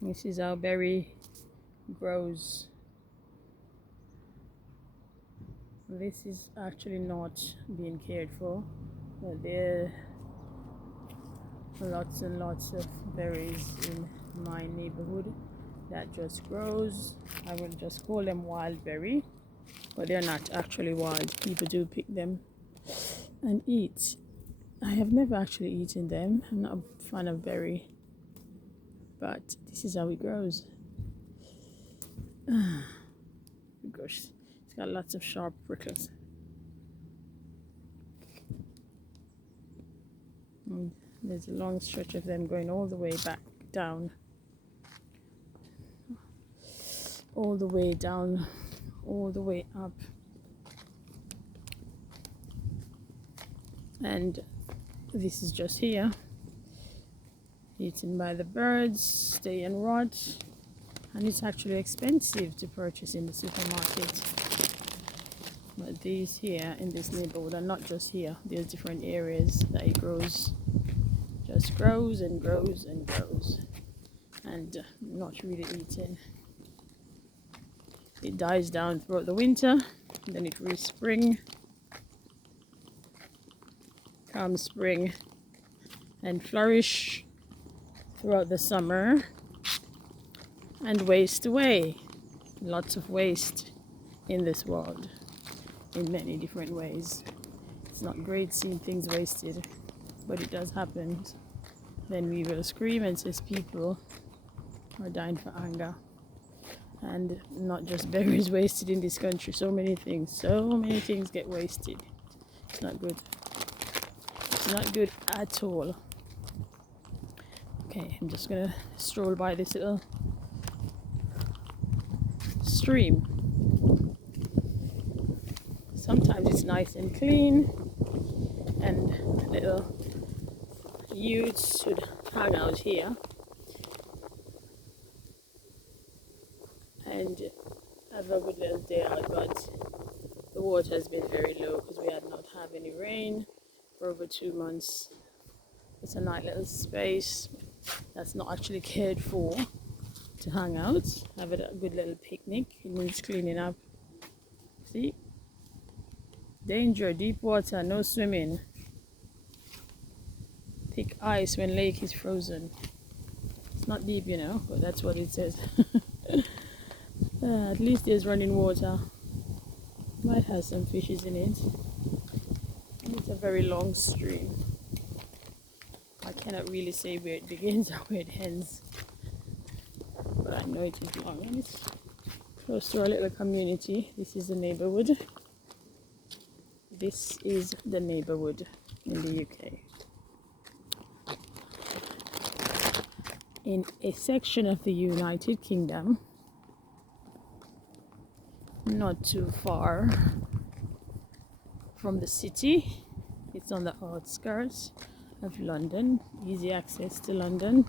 This is how berry grows. This is actually not being cared for, but there are lots and lots of berries in my neighborhood that just grows. I will just call them wild berry, but they're not actually wild. People do pick them and eat. I have never actually eaten them. I'm not a fan of berry, but this is how it grows. Gosh, it's got lots of sharp prickles. And there's a long stretch of them going all the way back down, all the way down, all the way up. And this is just here, eaten by the birds, stay and rot. And it's actually expensive to purchase in the supermarket. But these here in this neighborhood, and not just here, there's different areas that it grows. Just grows and grows and grows, and not really eaten. It dies down throughout the winter, then it re-spring, comes spring, and flourish throughout the summer and waste away. Lots of waste in this world in many different ways. It's not great seeing things wasted, but it does happen. Then we will scream and says people are dying for anger. And not just berries wasted in this country, so many things get wasted. It's not good. It's not good at all. Okay, I'm just gonna stroll by this little stream. Sometimes it's nice and clean, and little youths should hang out here and have a good little day out, but the water has been very low because we had not had any rain for over 2 months. It's a nice little space that's not actually cared for to hang out, have a good little picnic. It needs cleaning up. See? Danger, deep water, no swimming. Thick ice when lake is frozen. It's not deep, but that's what it says. At least there's running water. Might have some fishes in it. It's a very long stream. I cannot really say where it begins or where it ends, but I know it is long, and it's close to our little community. This is the neighborhood. This is the neighborhood in the UK. In a section of the United Kingdom, not too far from the city. It's on the outskirts of London, easy access to London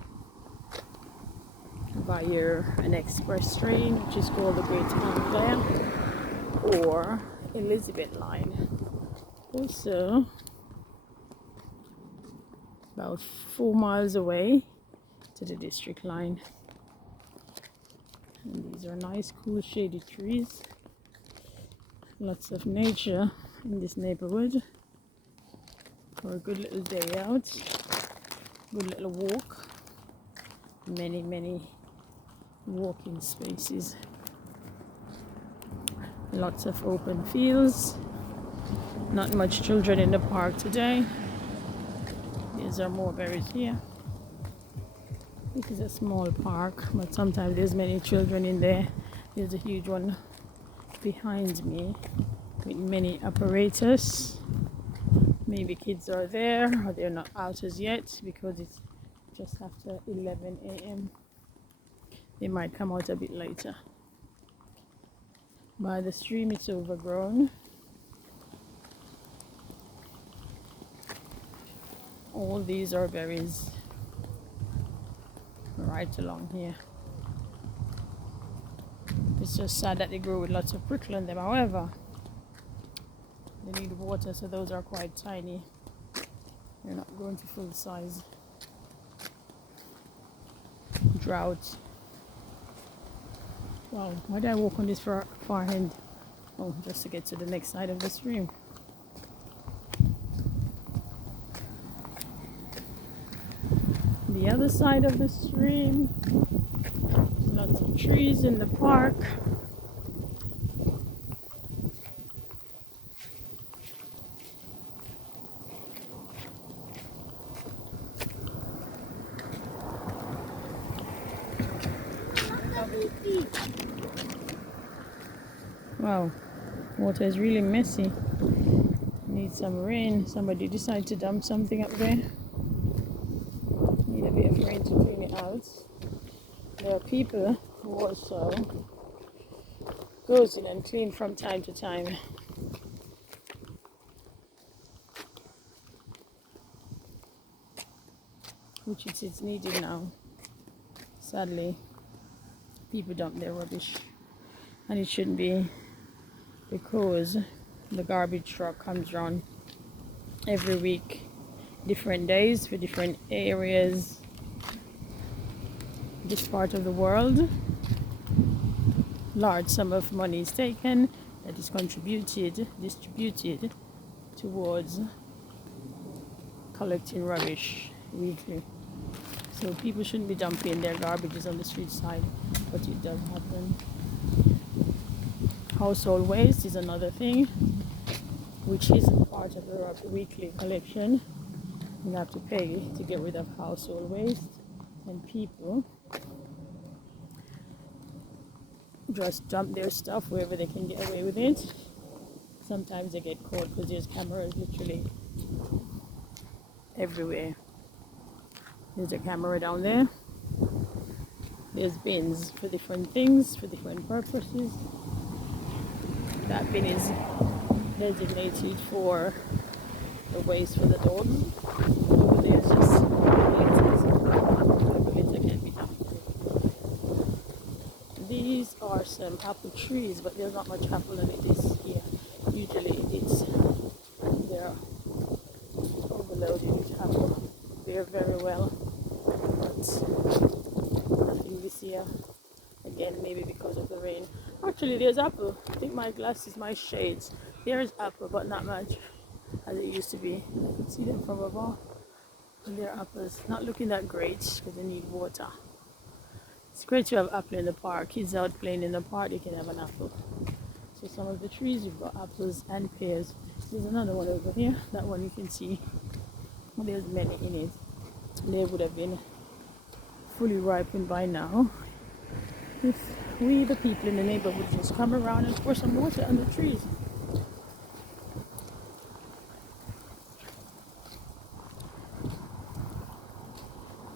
via an express train, which is called the Great Anglia, or Elizabeth line. Also, about 4 miles away to the District line. And these are nice, cool, shady trees. Lots of nature in this neighborhood for a good little day out, good little walk. Many walking spaces. Lots of open fields. Not much children in the park today. These are more berries here. This is a small park, but sometimes there's many children in there. There's a huge one behind me with many apparatus. Maybe kids are there, or they're not out as yet because it's just after 11 a.m. They might come out a bit later. By the stream, it's overgrown. All these are berries right along here. It's just sad that they grow with lots of prickle in them. However, they need water, so those are quite tiny. They're not growing to full size. Drought Wow, why did I walk on this far end? Oh, just to get to the next side of the stream. The other side of the stream, lots of trees in the park. Wow, water is really messy. Need some rain. Somebody decided to dump something up there. Need a bit of rain to clean it out. There are people who also goes in and clean from time to time. Which is needed now. Sadly, people dump their rubbish. And it shouldn't be, because the garbage truck comes around every week, different days for different areas, this part of the world. Large sum of money is taken that is distributed towards collecting rubbish weekly. So people shouldn't be dumping their garbages on the street side, but it does happen. Household waste is another thing, which isn't part of the weekly collection. You have to pay to get rid of household waste, and people just dump their stuff wherever they can get away with it. Sometimes they get caught because there's cameras literally everywhere. There's a camera down there. There's bins for different things, for different purposes. That bin is designated for the waste for the dogs. Over there's just litter can be dumped. These are some apple trees, but there's not much apple in it this year. Usually they're overloaded with apple. Bear very well, but nothing this year. Again, maybe because of the rain. Actually, there's apple. I think my glasses, my shades. There's apple, but not much as it used to be. I can see them from above. And there are apples. Not looking that great because they need water. It's great to have apple in the park. Kids out playing in the park, they can have an apple. So some of the trees, you've got apples and pears. There's another one over here. That one you can see. There's many in it. They would have been fully ripened by now if we, the people in the neighborhood, just come around and pour some water on the trees.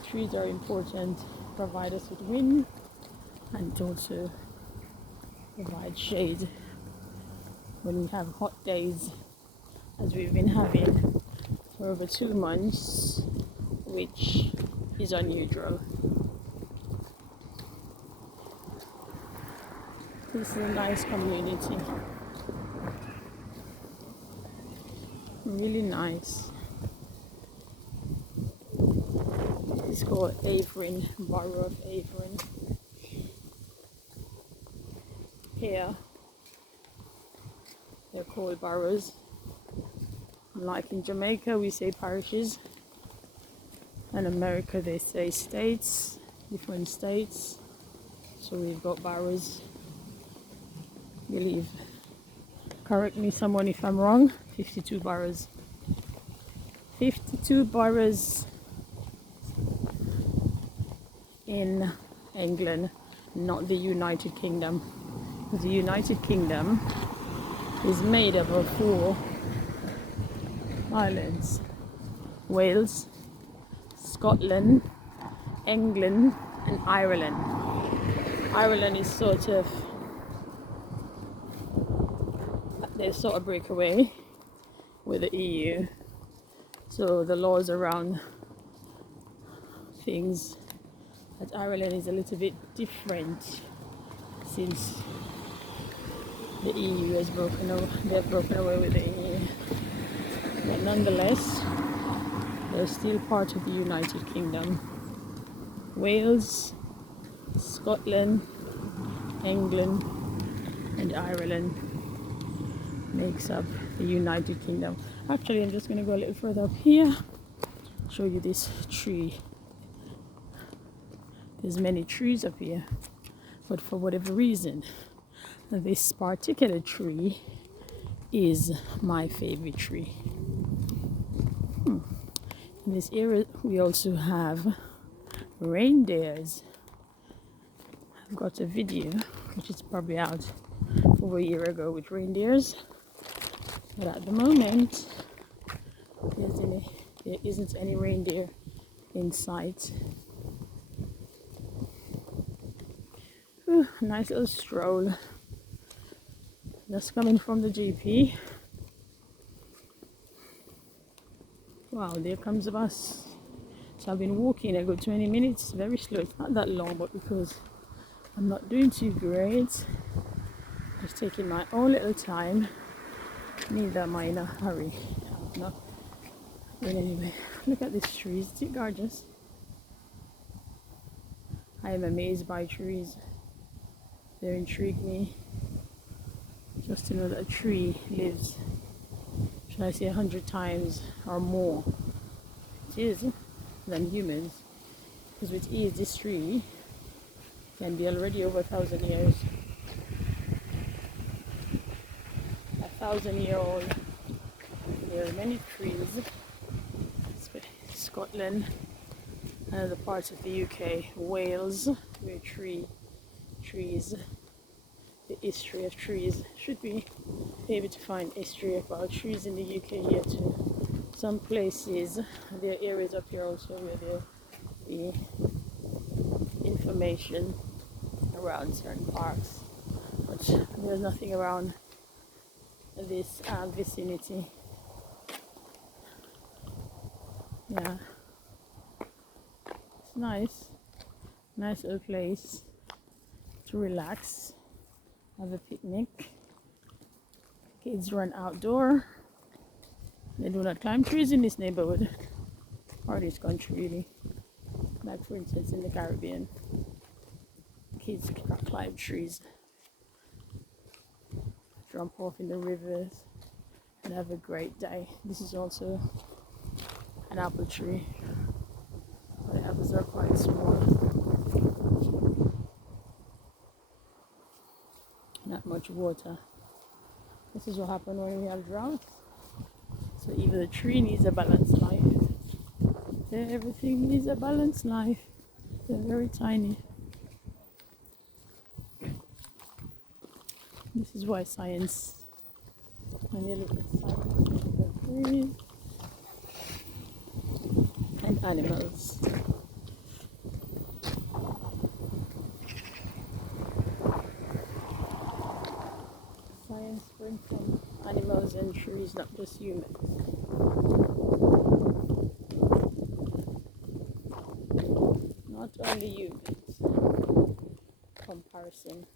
Trees are important, provide us with wind and also provide shade when we have hot days, as we've been having for over 2 months, which is unusual. This is a nice community. Really nice. It's called Averin, Borough of Averin. Here, they're called boroughs. Like in Jamaica, we say parishes. In America, they say states, different states. So we've got boroughs. I believe, correct me someone if I'm wrong, 52 boroughs. 52 boroughs in England, not the United Kingdom. The United Kingdom is made up of 4 islands: Wales, Scotland, England, and Ireland. Ireland is sort of breakaway with the EU. So the laws around things at Ireland is a little bit different since the EU has they've broken away with the EU. But nonetheless, they're still part of the United Kingdom. Wales, Scotland, England and Ireland makes up the United Kingdom. Actually, I'm just going to go a little further up here, show you this tree. There's many trees up here, but for whatever reason, this particular tree is my favorite tree. In this area, we also have reindeers. I've got a video, which is probably out over a year ago, with reindeers. But at the moment, there isn't any reindeer in sight. Ooh, nice little stroll. Just coming from the GP. Wow, there comes the bus. So I've been walking a good 20 minutes, very slow. It's not that long, but because I'm not doing too great, just taking my own little time. Neither am I in a hurry. I'm not. But anyway, look at these trees. Isn't it gorgeous? I am amazed by trees. They intrigue me. Just to know that a tree lives, should I say, 100 times or more, it is, than humans. Because with ease, this tree can be already over 1,000 years. 1,000-year-old. There are many trees, Scotland and other parts of the UK, Wales, where trees, the history of trees. Should be able to find history about trees in the UK here too. Some places, there are areas up here also where there be information around certain parks, but there's nothing around this vicinity. Yeah, it's nice little place to relax, have a picnic. Kids run outdoor. They do not climb trees in this neighborhood or this country really. Like for instance in the Caribbean, kids cannot climb trees, jump off in the rivers and have a great day. This is also an apple tree. The apples are quite small. Not much water. This is what happens when we have drought. So even the tree needs a balanced life. Everything needs a balanced life. They're very tiny. This is why science, when you look at science, look at trees and animals. Science brings from animals and trees, not just humans. Not only humans. Comparison.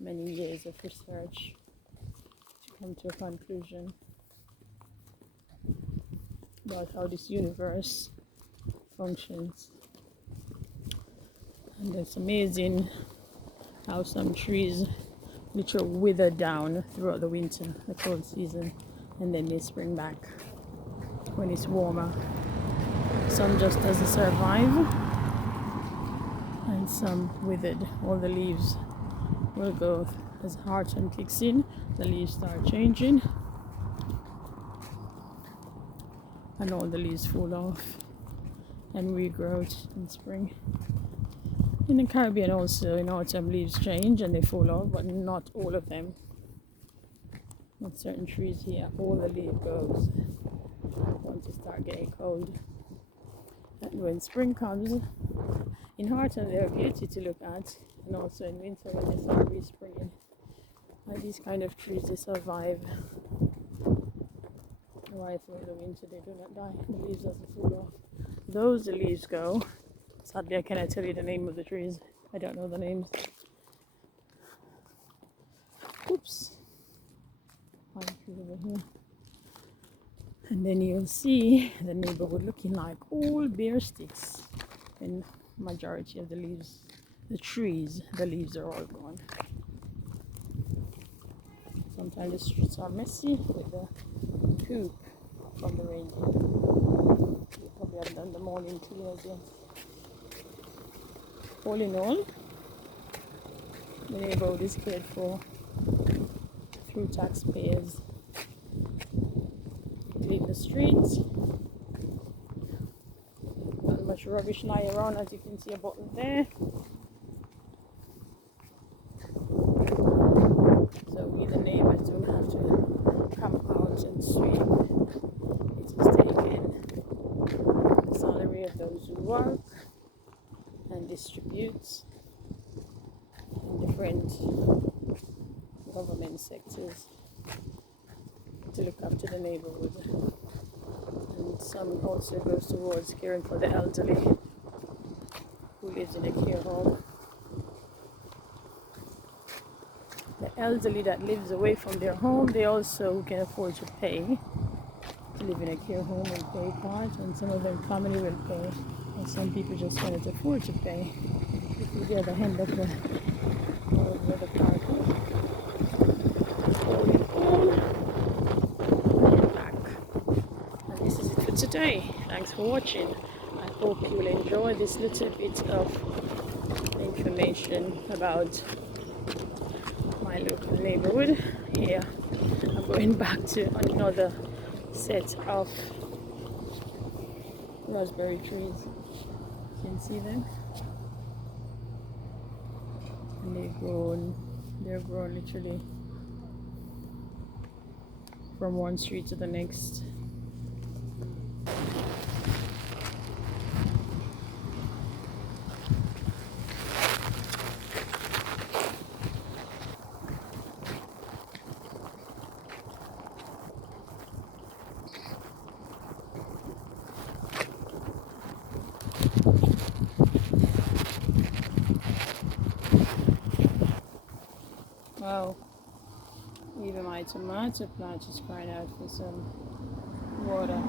Many years of research to come to a conclusion about how this universe functions. And it's amazing how some trees literally wither down throughout the winter, the cold season, and then they spring back when it's warmer. Some just doesn't survive, and some withered. All the leaves will go as autumn kicks in, the leaves start changing, and all the leaves fall off and regrow in spring. In the Caribbean also, in autumn leaves change and they fall off, but not all of them. With certain trees here, all the leaf goes once it starts getting cold. And when spring comes, in autumn they're a beauty to look at, and also in winter when they start respringing. And these kind of trees, they survive right through the winter. They do not die. The leaves doesn't fall off. Those the leaves go. Sadly, I cannot tell you the name of the trees. I don't know the names. Oops. Pine tree over here. And then you'll see the neighborhood looking like all bare sticks, and majority of the leaves the trees, the leaves are all gone. Sometimes the streets are messy with the poop from the reindeer. They probably haven't done the morning clears yet. All in all, the neighborhood is cared for through taxpayers. Clean the streets. Not much rubbish lying around, as you can see a button there. So we the neighbors don't have to come out and sweep. It is taken the salary of those who work and distribute in different government sectors to look after the neighborhood. And some also goes towards caring for the elderly who lives in a care home. The elderly that lives away from their home, they also can afford to pay to live in a care home and pay part, and some of them family will pay, and some people just cannot afford to pay. This is the other end of the park. All in all, I'm back. And this is it for today. Thanks for watching. I hope you will enjoy this little bit of information about my local neighborhood. Here I'm going back to another set of raspberry trees. You can see them, and they're grown literally from one street to the next. Wow, even my tomato plant is crying out for some water.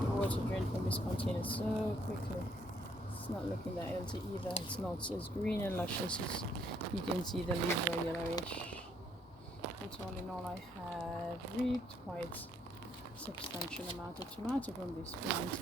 The water drained from this container so quickly. It's not looking that healthy either. It's not as green and luscious as you can see. The leaves are yellowish. But all in all, I have reaped quite a substantial amount of tomato from this plant.